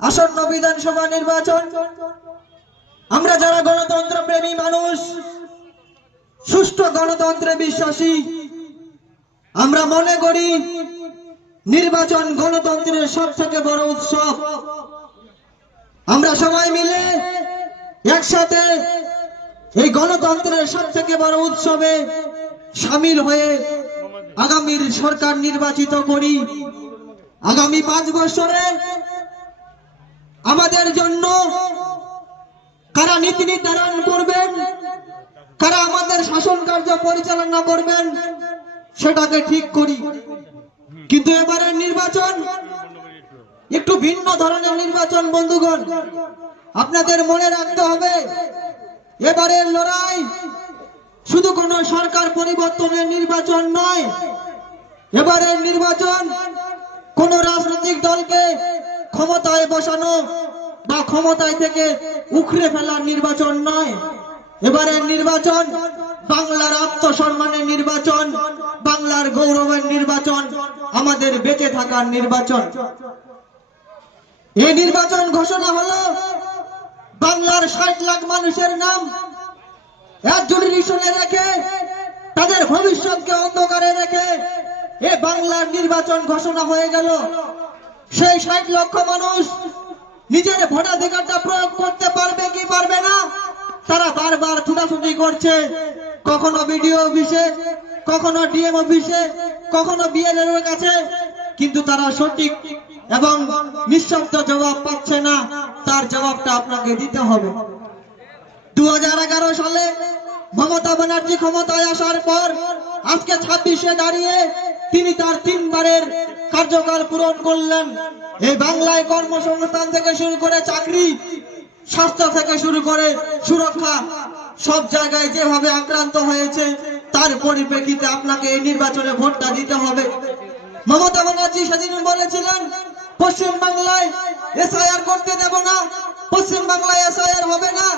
আসন্ন বিধানসভা নির্বাচন আমরা যারা গণতন্ত্র প্রেমী মানুষ, সুষ্ঠু গণতন্ত্রে বিশ্বাসী, আমরা মনে করি নির্বাচন গণতন্ত্রের সবথেকে বড় উৎসব। আমরা সবাই মিলে একসাথে এই গণতন্ত্রের সবথেকে বড় উৎসবে শামিল হয়ে আগামীর সরকার নির্বাচিত করি। আগামী 5 বছরে আমাদের জন্য কারা নীতি নির্ধারণ করবেন, কারা আমাদের শাসন কার্য পরিচালনা করবেন, সেটাকে ঠিক করি। কিন্তু এবারের নির্বাচন একটু ভিন্ন ধরনের নির্বাচন। বন্ধুগণ, আপনাদের মনে রাখতে হবে, এবারের লড়াই শুধু কোনো সরকার পরিবর্তনের নির্বাচন নয়। এবারের নির্বাচন কোন রাজনৈতিক দলকে ক্ষমতায় বসানো বা ক্ষমতায় থেকে উখড়ে ফেলার নির্বাচন নয়। এবারের নির্বাচন বাংলার আত্মসম্মানের নির্বাচন, বাংলার গৌরবের নির্বাচন, আমাদের বেঁচে থাকার নির্বাচন। এই নির্বাচন ঘোষণা হলো বাংলার 60 লাখ মানুষের নাম একজোট লিস্টে রেখে, তাদের ভবিষ্যৎকে অন্ধকারে রেখে এ বাংলার নির্বাচন ঘোষণা হয়ে গেল। সেই 60 লক্ষ মানুষ নিজের ভোটাধিকারটা প্রয়োগ করতে পারবে কি পারবে না, তারা বারবার ছুটাছুটি করছে, কখনো বিডিও অফিসে, কখনো ডিএম অফিসে, কখনো বিএলএর কাছে, কিন্তু তারা সঠিক এবং নিঃশব্দ জবাব পাচ্ছে না। তার জবাবটা আপনাকে দিতে হবে। 2011 সালে মমতা ব্যানার্জি ক্ষমতায় আসার পর আজকে 26-এ দাঁড়িয়ে তিনি তার 3 বারের কার্যকাল পূরণ করলেন। এই বাংলায় কর্মসংস্থান থেকে শুরু করে চাকরি, স্বাস্থ্য থেকে শুরু করে সুরক্ষা, সব জায়গায় যেভাবে আক্রান্ত হয়েছে, তার পরিপ্রেক্ষিতে আপনাকে এই নির্বাচনে ভোটটা দিতে হবে। মমতা ব্যানার্জি সেদিন বলেছিলেন, পশ্চিম বাংলায় এসআইআর করতে দেব না, পশ্চিম বাংলায় এসআইআর হবে না,